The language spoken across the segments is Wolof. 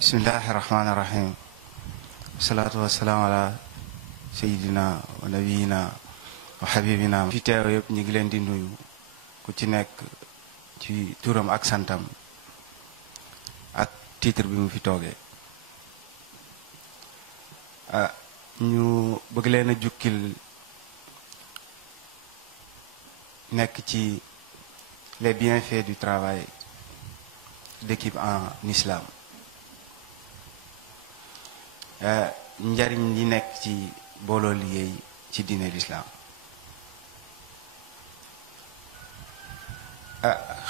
bismillahi rahmaani rahim wasalaatu wasalaam ala sayidina wa nabiyina wa habibina fi teew yëpp ñu ngi leen di nuyu ku ci nekk ci turam ak santam ak titre bi mu fi toogee ñu bëgg leen a jukkil nekk ci les bienfaits du travail d'équipe en islam njariñ li nekk ci booloo liggéey ci diine l'islam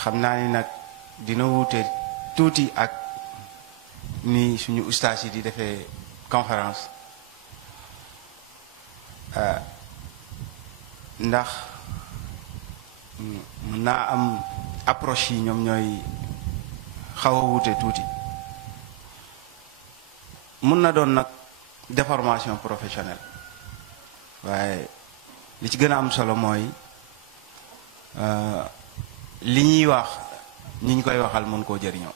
xam naa ni nag dina wuute tuuti ak ni suñu ustaas yi di defee conférence ndax mën naa am approche yi ñoom ñooy xaw a wuute tuuti mun na doon nag déformation professionnelle waaye li ci gën a am solo mooy li ñuy wax ñi ñu koy waxal mën koo jëriñoo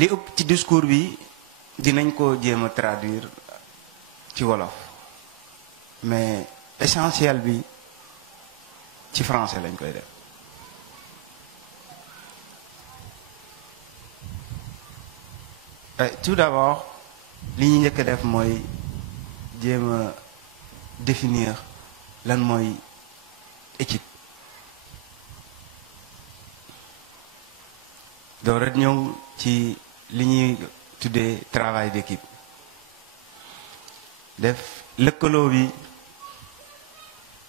li ëpp ci discours bi dinañ ko jéem a traduire ci wolof mais essentiel bi ci français lañ koy def tout d'abord li ñu njëkk a def mooy jéem a définir lan mooy équipe doo rek ñëw ci li ñuy tuddee travail d'équipe def lëkkaloo bi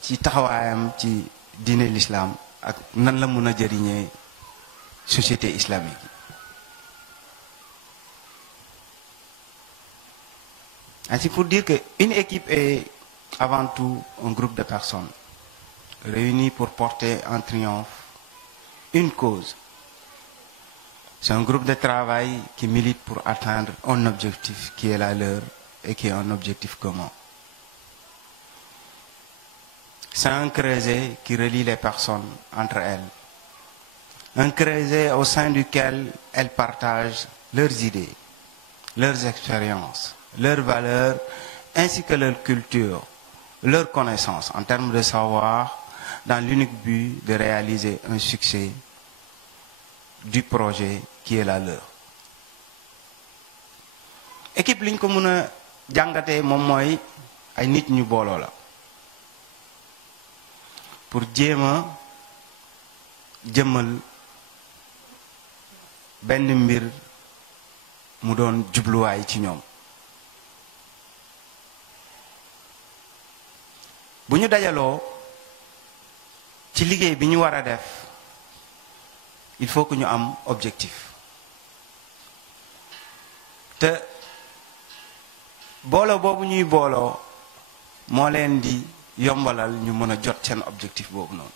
ci taxawaayam ci diine l'islam ak nan la mën a jëriñee société islamique yi. Ainsi pour dire qu'une équipe est avant tout un groupe de personnes réunies pour porter en triomphe une cause. C'est un groupe de travail qui milite pour atteindre un objectif qui est la leur et qui est un objectif commun. C'est un creuset qui relie les personnes entre elles. Un creuset au sein duquel elles partagent leurs idées, leurs expériences, leurs valeurs, ainsi que leur culture, leurs connaissances en termes de savoir, dans l'unique but de réaliser un succès du projet qui est la leur. Équipe li ñu ko mën a jàngatee moom mooy ay nit ñu booloo la pour jéem a jëmmal benn mbir mu doon jubluwaay ci ñoom. bu ñu dajaloo ci liggéey bi ñu war a def il faut que ñu am objectif te booloo boobu ñuy booloo moo leen di yombalal ñu mën a jot seen objectif boobu noonu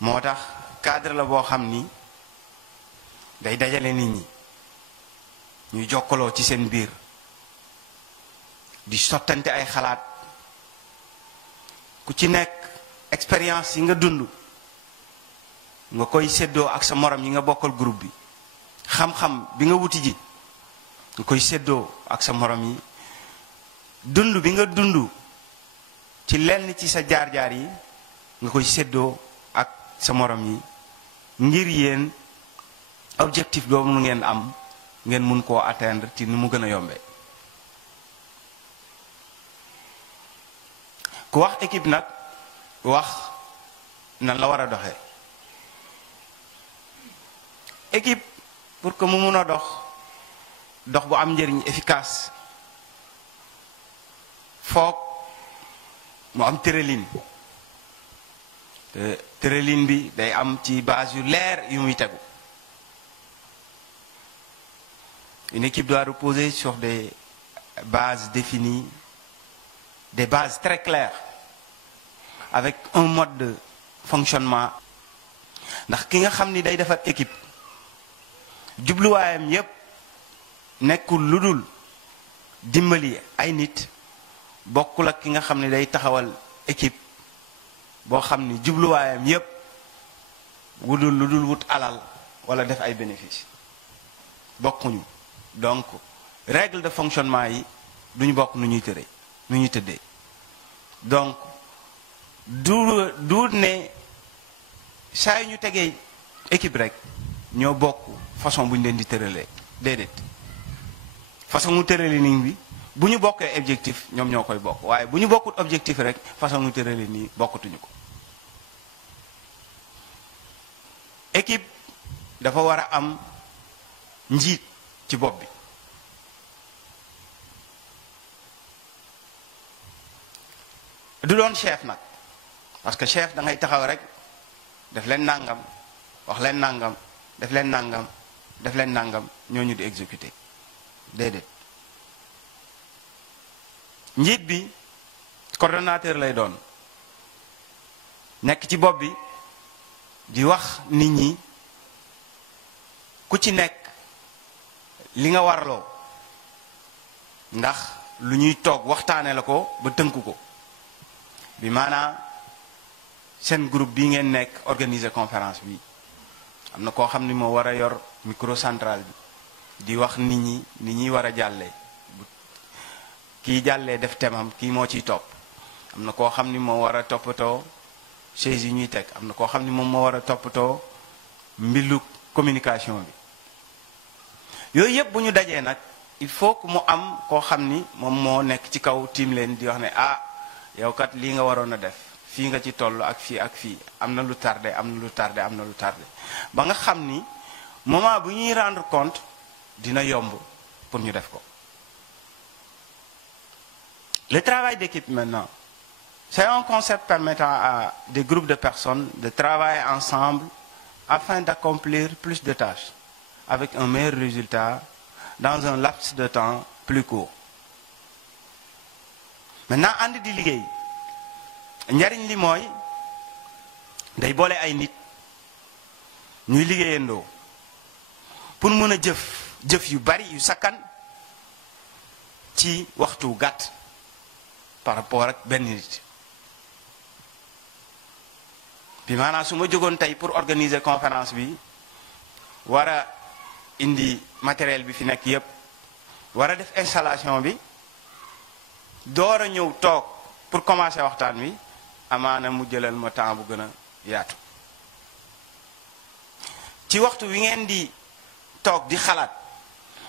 moo tax cadre la boo xam ni day dajale nit ñi ñuy jokkaloo ci seen biir di sottante ay xalaat ku ci nekk expérience yi nga dund nga koy séddoo ak sa morom yi nga bokkal groupe bi xam-xam bi nga wuti ji nga koy séddoo ak sa morom yi dund bi nga dund ci lenn ci sa jaar-jaar yi nga koy séddoo ak sa morom yi ngir yéen objectif boobu mu ngeen am ngeen mun koo atteindre ci ni mu gën a yombee. ku wax équipe nag wax nan la war a doxee équipe pour que mu mun a dox bu am njëriñ efficace foog mu am tërëlin te tërëlin bi day am ci base yu leer yu muy tegu. Une équipe doit reposer sur des bases définies, des bases très claires, avec un mode de fonctionnement. ndax ki nga xam ni day defar équipe jubluwaayam yépp nekkul lu dul dimbali ay nit bokkul ak ki nga xam ni day taxawal équipe boo xam ni jubluwaayam yépp wudul lu dul wut alal wala def ay bénéfice bokkuñu. donc règle de fonctionnement yi duñu bokk nu ñuy tëddee donc du ne saa yu ñu tegee équipe rek ñoo bokk façon bu ñu leen di tëralee déedéet façon mu tëralee nii bi bu ñu bokkee objectif ñoom ñoo koy bokk waaye bu ñu bokkut objectif rek façon mu tëralee nii bokkatuñu ko. équipe dafa war a am njiit ci bopp bi du doon chef nag parce que chef da ngay taxaw rek def leen nangam wax leen nangam def leen nangam def leen nangam ñooñu di exécuter déedéet. njiit bi coordonnateur lay doon nekk ci bopp bi di wax nit ñi ku ci nekk li nga warloo ndax lu ñuy toog waxtaane la ko ba tënku ko bi maanaam seen groupe bi ngeen nekk organiser conférence bi am na koo xam ni moo war a yor micro central bi di wax nit ñi ni ñuy war a jàllee kii jàllee def temam kii moo ciy topp am na koo xam ni moo war a toppatoo chaise yi ñuy teg am na koo xam ni moom moo war a toppatoo mbilu communication bi yooyu yëpp bu ñu dajee nag il faut que mu am koo xam ni moom moo nekk ci kaw tiim leen di wax ne ah yow kat lii nga waroon a def fii nga ci toll ak fii am na lu tardé am na lu tardé am na lu tardé ba nga xam ni moment bu ñuy rendre compte dina yomb pour ñu def ko. Le travail d'équipe maintenant, c'est un concept permettant à des groupes de personnes de travailler ensemble afin d'accomplir plus de tâches avec un meilleur résultat dans un laps de temps plus court. Maintenant ànd di liggéey njariñ li mooy day boole ay nit ñuy liggéeyandoo pour mën a jëf yu bari yu sakkan ci waxtu gàtt par rapport ak benn nit. bi maanaam su ma jógoon tey pour organiser conférence bi war a indi matériel bi fi nekk yépp war a def installation bi door a ñëw toog pour commencer waxtaan wi amaana mu jëlal ma temps bu gën a yaatu. ci waxtu wi ngeen di toog di xalaat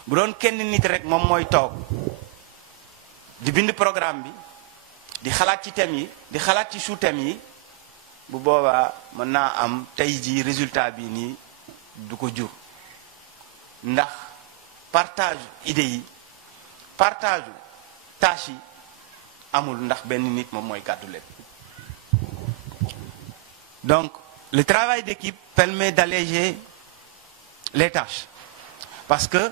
bu doon kenn nit rek moom mooy toog di bind programme bi di xalaat ci thème yi di xalaat ci sous-thème yi bu boobaa mën naa am tey jii résultat bi nii du ko jur ndax partage idées yi partage tâches yi amul ndax benn nit moom mooy gàddu lépp. Donc le travail d'équipe permet d'alléger les tâches parce que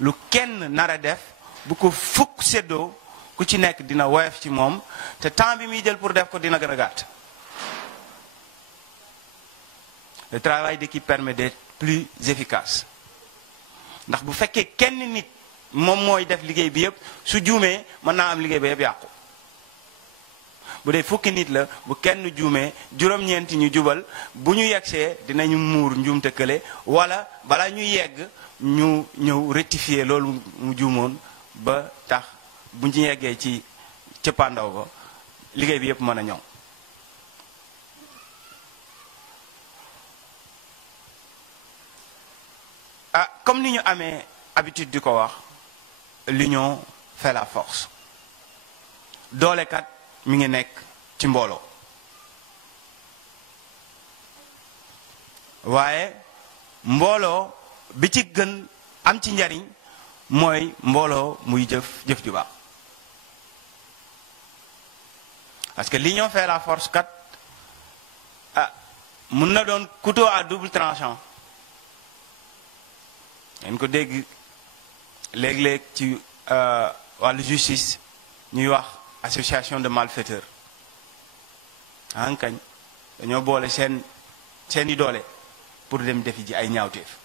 lu kenn nar a def bu ko fukk séddoo ku ci nekk dina woyof ci moom te temps bi muy jël pour def ko dina gën a gàtt. Le travail d'équipe permet d'être plus efficace ndax bu fekkee kenn nit moom mooy def liggéey bi yëpp su juumee mën naa am liggéey ba yëpp yàqu. bu dee fukki nit la bu kenn juumee juróom-ñeenti ñu jubal bu ñu yegsee dinañu muur njuumte kële wala balaa ñuy yegg ñu ñëw rectifier loolu mu juumoon ba tax bu ñu yeggee ci cëppaandaw ba liggéey bi yëpp mën a ñëw. Comme ni ñu amee habitude di ko wax l'union fait la force doolekat mi ngi nekk ci mbooloo waaye mbooloo bi ci gën am ci njariñ mooy mbooloo muy jëf ju baax parce que l'union fait la force kat mun na doon couteau à double tranchant ngeen ko dégg léeg-léeg ci wàllu justice ñuy wax association de malfaiteurs kañ dañoo boole seeni doole pour dem defi ji ay ñaawteef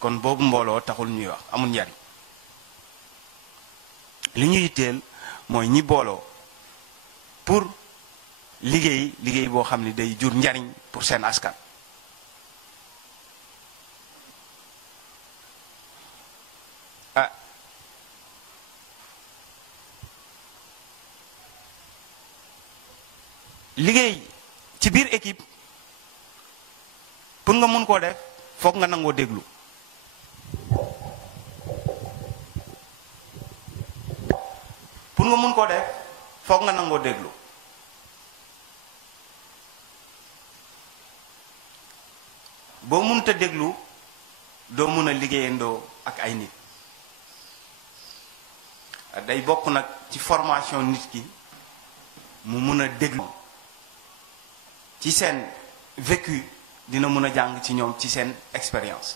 kon boobu mbooloo taxul ñuy wax amul njariñ li ñu yitteel mooy ñi booloo pour liggéey boo xam ne day jur njariñ pour seen askan. liggéey ci biir équipe pour nga mun koo def foog nga nangoo déglu. pour nga mun koo def foog nga nangoo déglu. boo mënut a déglu doo mun a liggéeyandoo ak ay nit. day bokk nag ci formation nit ki mu mun a déglu. ci seen vécu dina mun a jàng ci ñoom ci seen expérience.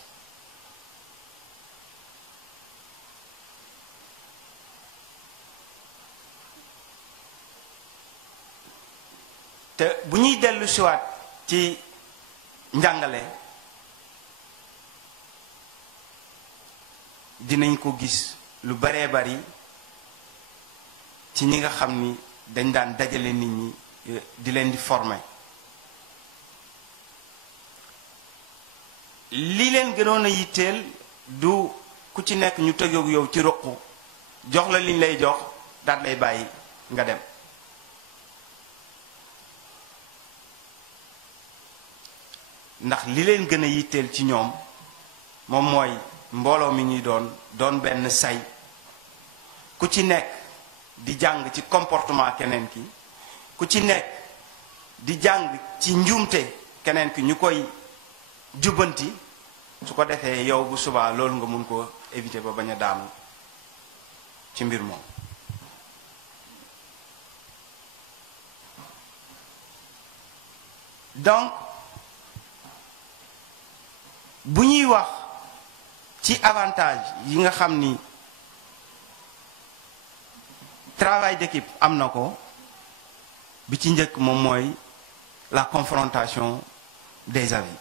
te bu ñuy dellu siwaat ci njàngale dinañ ko gis lu baree bari ci ñi nga xam ni dañ daan dajale nit ñi di leen di former. li leen gënoon a yitteel du ku ci nekk ñu tëjoog yow ci ruq jox la liñ lay jox daal lay bàyyi nga dem. ndax li leen gën a yitteel ci ñoom moom mooy mbooloo mi ñuy doon benn say ku ci nekk di jàng ci comportement keneen ki, ku ci nekk di jàng ci njuumte keneen ki ñu koy jubbanti su ko defee yow bu subaa loolu nga mun ko éviter ba bañ a daanu ci mbir moom. donc bu ñuy wax ci avantage yi nga xam ni travail d'équipe am na ko, bi ci njëkk moom mooy la confrontation des avis.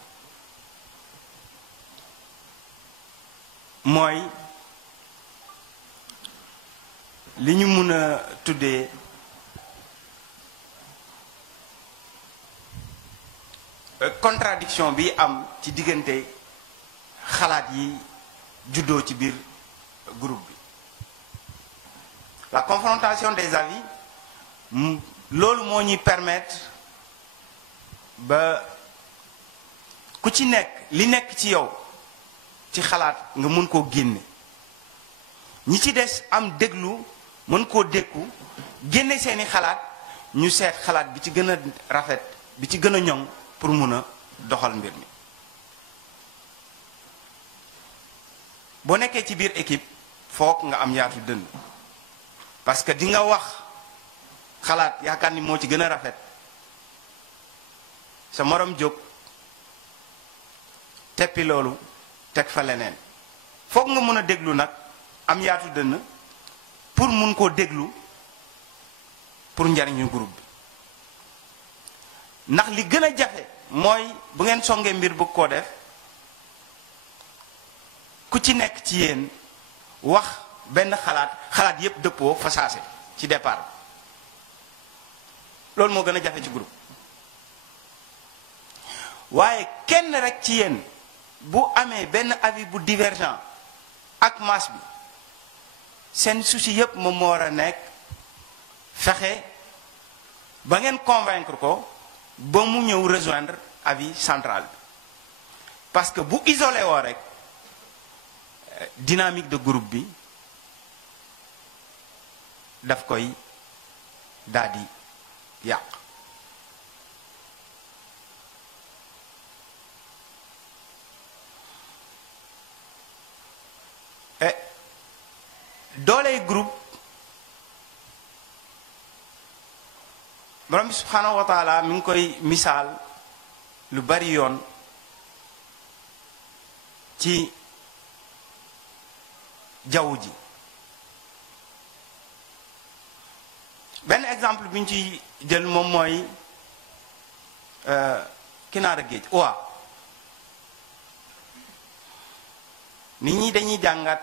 mooy li ñu mun a tuddee contradiction bi am ci diggante xalaat yi juddoo ci biir groupe bi. La confrontation des avis loolu moo ñuy permettre ba ku ci nekk li nekk ci yow ci xalaat nga mën koo génne, ñi ci des am déglu mën koo dékku génne seeni xalaat, ñu seet xalaat bi ci gën a rafet bi ci gën a ñoŋ pour mun a doxal mbir mi. boo nekkee ci biir équipe foog nga am yaatu dënn, parce que di nga wax xalaat yaakaar ni moo ci gën a rafet, sa morom jóg teppi loolu teg fa leneen. foog nga mën a déglu nag am yaatu dënn pour mun koo déglu pour njariñu groupe bi. ndax li gën a jafe mooy bu ngeen songee mbir bëgg koo def, ku ci nekk ci yéen wax benn xalaat yépp dëppoo fa saase ci départ. loolu moo gën a jafe ci groupe. waaye kenn rek ci yéen bu amee benn avis bu divergent ak masse bi, seen souci yépp moom moo war a nekk fexe ba ngeen convaincre ko ba mu ñëw rejoindre avis central bi. parce que bu isolé woo rek dynamique de groupe bi daf koy daal di yàq. dooley groupe borom bi subhanahu wa taala mi ngi koy misaal lu bari yoon ci jaww ji. benn exemple bi ñu ci jël moom mooy kinaara géej oa. nit ñi dañuy jàngat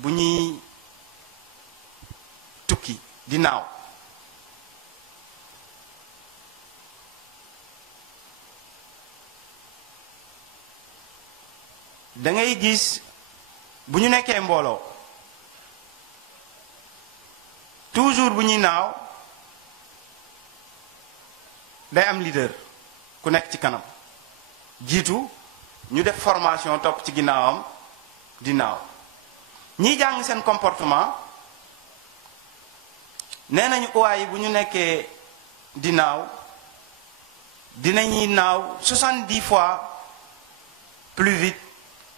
bu ñuy tukki di naaw da ngay gis bu ñu nekkee mbooloo toujours bu ñuy naaw day am leader ku nekk ci kanam jiitu ñu def formation topp ci ginnaawam di naaw ñiy jàng seen comportement nee nañu uwaay yi bu ñu nekkee di naaw dinañuy naaw 70 fois plus vite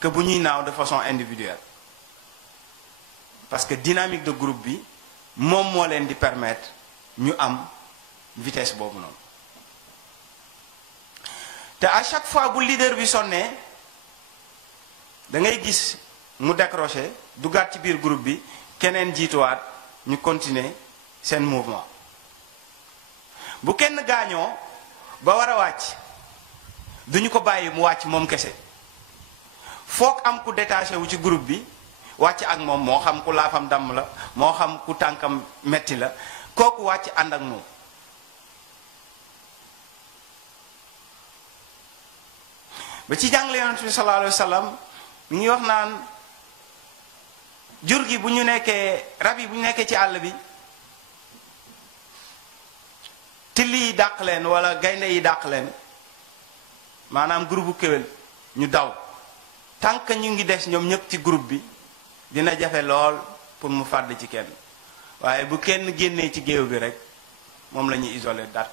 que bu ñuy naaw de façon individuelle parce que dynamique de groupe bi moom moo leen di permettre ñu am vitesse boobu noonu te à chaque fois bu leader bi sonnee da ngay gis mu décroché duggaat ci biir groupe bi keneen jiituwaat ñu continuer seen mouvement bu kenn gaañoo ba war a wàcc duñu ko bàyyi mu wàcc moom kese foog am ku détaché wu ci groupe bi wàcc ak moom moo xam ku laafam damm la moo xam ku tànkam metti la kooku wàcc ànd ak moom ba ci jàngale yonent bi sallallahu alayhi wa sallam mi ngi wax naan jur gi bu ñu nekkee rab yi bu ñu nekkee ci àll bi till yi dàq leen wala gaynde yi dàq leen maanaam groupe bu kéwél ñu daw tant que ñu ngi des ñoom ñëpp ci groupe bi dina jafe lool pour mu fàdd ci kenn waaye bu kenn génnee ci géew bi rek moom la ñuy isolé daal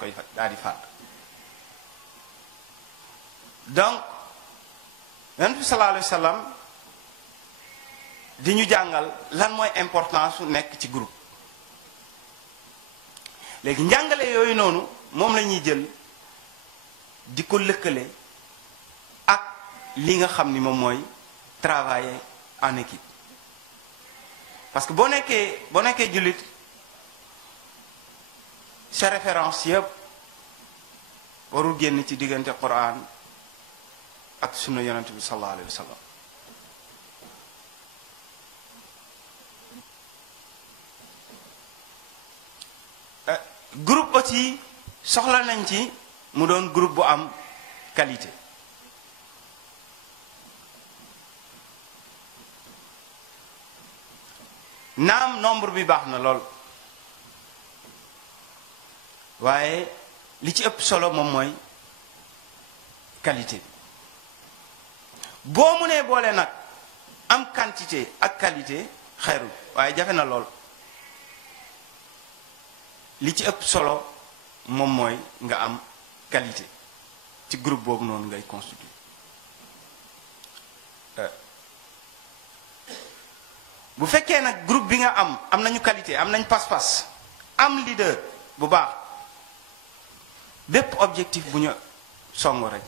di fàdd donc yonent bi sallallahu alayhi wa sallam di ñu jàngal lan mooy importance su nekk ci groupe léegi njàngale yooyu noonu moom la ñuy jël di ko lëkkale ak li nga xam ni moom mooy travailler en équipe parce que boo nekkee jullit sa référence yëpp warul génn ci diggante Quran ak sunna yonent bi sallallahu alayhi wa sallam groupe aussi soxla nañ ci mu doon groupe bu am qualité naam nombre bi baax na lool waaye li ci ëpp solo moom mooy qualité bi boo mënee boole nag am quantité ak qualité xayrul waaye jafe na lool li ci ëpp solo moom mooy nga am qualité ci groupe boobu noonu ngay constituer bu fekkee nag groupe bi nga am nañu qualité am nañ pas-pas am leader bu baax bépp objectif bu ñu song rek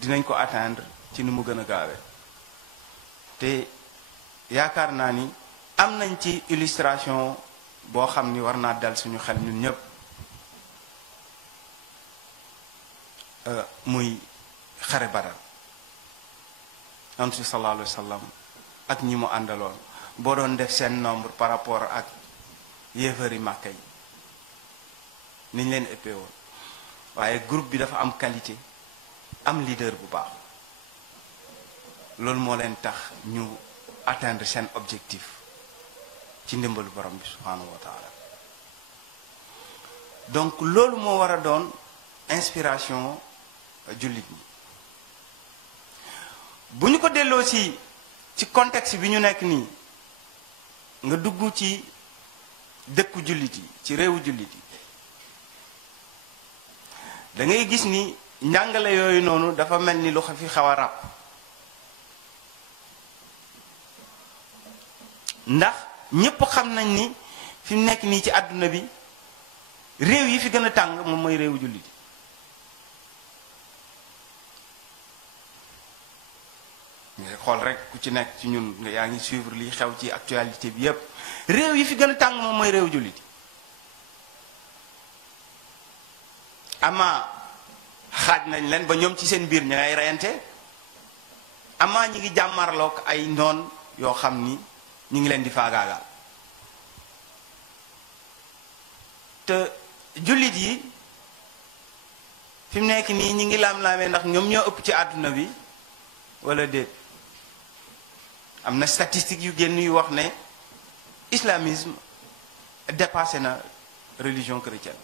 dinañ ko atteindre ci ni mu gën a gaawee te yaakaar naa ni am nañ ci illustration boo xam ni war naa dal suñu xel ñun ñépp muy xare Badar yonent bi sallallahu alayhi wa sallam ak ñi mu àndaloon boo doon def seen nombre par rapport ak yéefari Màkka yi niñ leen ëppee woon waaye groupe bi dafa am qualité am leader bu baax loolu moo leen tax ñu atteindre seen objectif ci ndimbalu borom bi subhanahu wa taala donc loolu moo war a doon inspiration jullit ñi bu ñu ko delloo ci contexte bi ñu nekk nii nga dugg ci dëkku jullit yi ci réewu jullit yi da ngay gis ni njàngale yooyu noonu dafa mel ni lu fi xaw a ràpp ndax ñépp xam nañ ni fi mu nekk nii ci àdduna bi réew yi fi gën a tàng moom mooy réewu jullit yi ngay xool rek ku ci nekk ci ñun nga yaa ngi suivre li xew ci actualité bi yépp réew yi fi gën a tàng moom mooy réewu jullit yi ama xaaj nañ leen ba ñoom ci seen biir ña ngay reyante ama ñi ngi jàmmarloog ay noon yoo xam ni ñu ngi leen di faagaagaal te jullit yi fi mu nekk nii ñi ngi laam-laamee ndax ñoom ñoo ëpp ci àdduna bi wala déet am na statistique yu génn yu wax ne islamisme dépassé na religion chrétienne.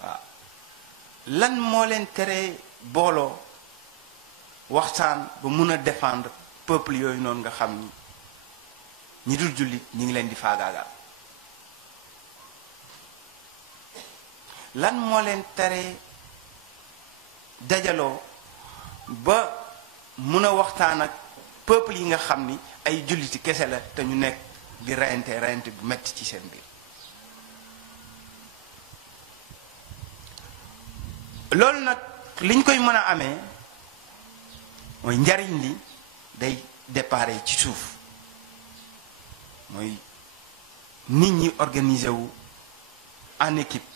waaw lan moo leen tere booloo waxtaan ba mun a défendre peuple yooyu noonu nga xam ni ñi dul jullit ñi ngi leen di faagaagal? lan moo leen tere dajaloo ba mun a waxtaan ak peuple yi nga xam ni ay julliti kese la te ñu nekk di reyante bu metti ci seen biir? loolu nag liñ koy mën a amee mooy njariñ li day déparé ci suuf, mooy nit ñi organiser wu en équipe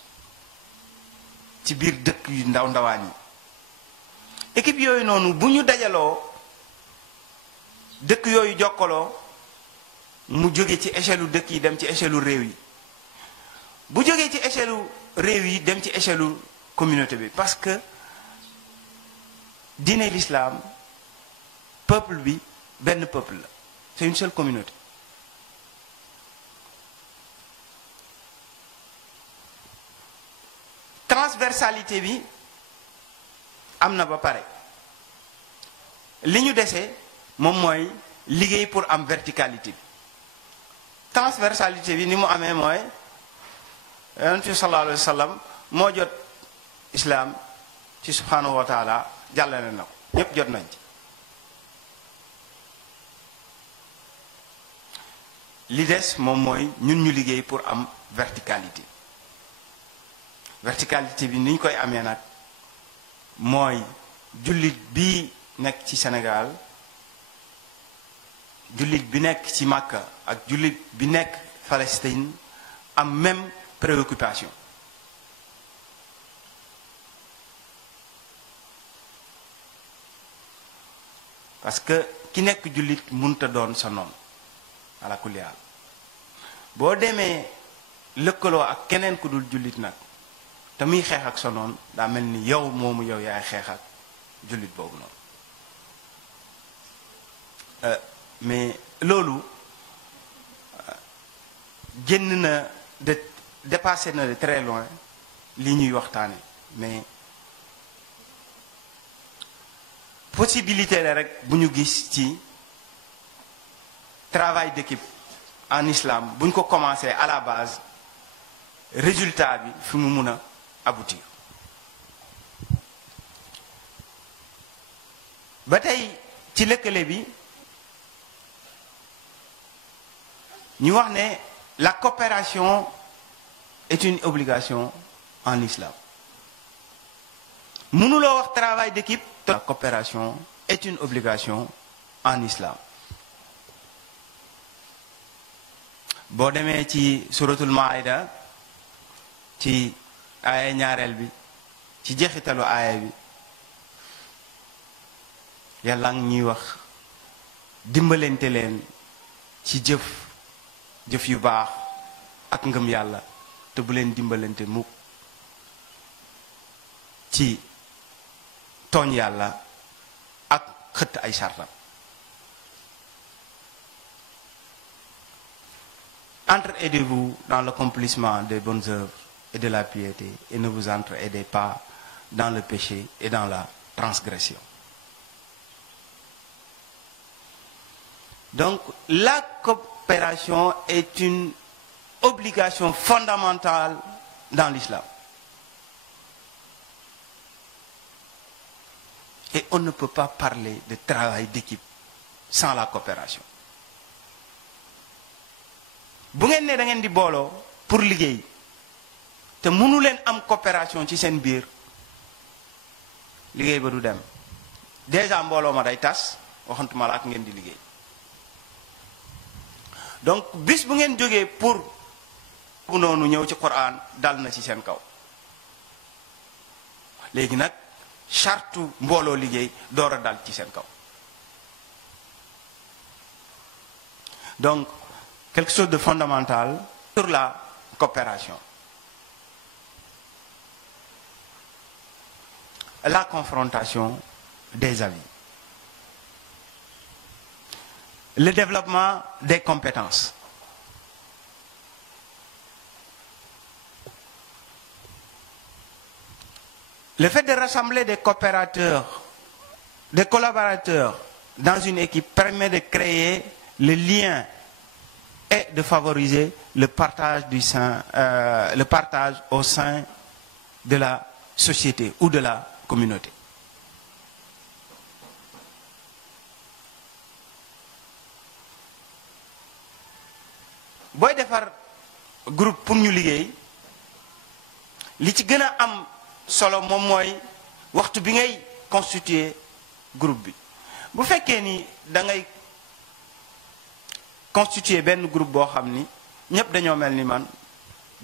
ci biir dëkk yu ndaw ndawaan yi. équipe yooyu noonu bu ñu dajaloo dëkk yooyu jokkaloo mu jóge ci échelle u dëkk yi dem ci échelle u réew yi, bu jógee ci échelle u réew yi dem ci échelle u communauté bi, parce que diine l'islam peuple bi benn peuple la, c'est une seule communauté. Transversalité bi am na ba pare, li ñu dese moom mooy liggéey pour am verticalité bi. Transversalité bi ni mu amee mooy yonent bi sallallahu alayhi wa sallam moo jot islam ci subhanahu wa taala, jàllale na ko, ñépp jot nañ ci. li des moom mooy ñun ñu liggéey pour am verticalité. Verticalité bi ni ñu koy amee nag mooy jullit bi nekk ci Sénégal, jullit bi nekk ci Makka ak jullit bi nekk Palestine am même préoccupation. parce que ki nekk jullit mënta doon sa noon ala kulli haal. boo demee lëkkaloo ak keneen ku dul jullit nag te muy xeex ak sa noon, daa mel ni yow moomu yow yaay xeex ak jullit boobu noonu. mais loolu génn na de dépassé na de très loin li ñuy waxtaane, mais possibilité la rek bu ñu gis ci travail d'équipe en islam bu ñu ko commencé à la base, résultat bi fi mu mun a aboutir. ba tey ci lëkkale bi ñu wax ne la coopération est une obligation en islam. mënuloo wax travail d'équipe, la coopération est une obligation en islam. boo demee ci suratul maida ci aaya ñaareel bi, ci jeexitalu aaya bi, yàlla ngi ñuy wax dimbalante leen ci jëf yu baax ak ngëm yàlla, te bu leen dimbalante mukk ci tooñ yàlla ak xëtt ay sartam. Entre-aidez-vous dans l'accomplissement des bonnes œuvres et de la piété, et ne vous entre-aidez pas dans le péché et dans la transgression. Donc, la coopération est une obligation fondamentale dans l'islam. Et on ne peut pas parler de travail d'équipe sans la coopération. bu ngeen ne da ngeen di booloo pour liggéey te mënu leen am coopération ci seen biir, liggéey ba du dem. déjà mbooloo ma day tas, waxantuma la ak ngeen di liggéey. donc bis bu ngeen jógee pour bu noonu ñëw ci Quran dal na ci seen kaw. léegi nag charte mbooloo liggéey door a dal ci seen kaw. donc quelque chose de fondamental sur la coopération. La confrontation des avis. Le développement des compétences. Le fait de rassembler des coopérateurs, des collaborateurs dans une équipe permet de créer le lien et de favoriser le partage au sein de la société ou de la communauté. Boy defar groupe pour ñu liggéey li ci gën a am solo moom mooy waxtu bi ngay constituer groupe bi bu fekkee ni da ngay constituer benn groupe boo xam ni ñépp dañoo mel ni man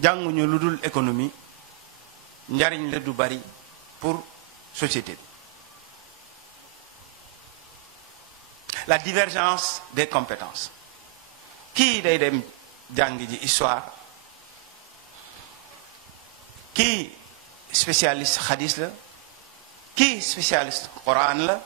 jànguñu lu dul économie njariñ la du bari pour société bi. La divergence des compétences. Kii day dem jàngi ji histoire, kii spécialiste hadith la, kii spécialiste Coran la,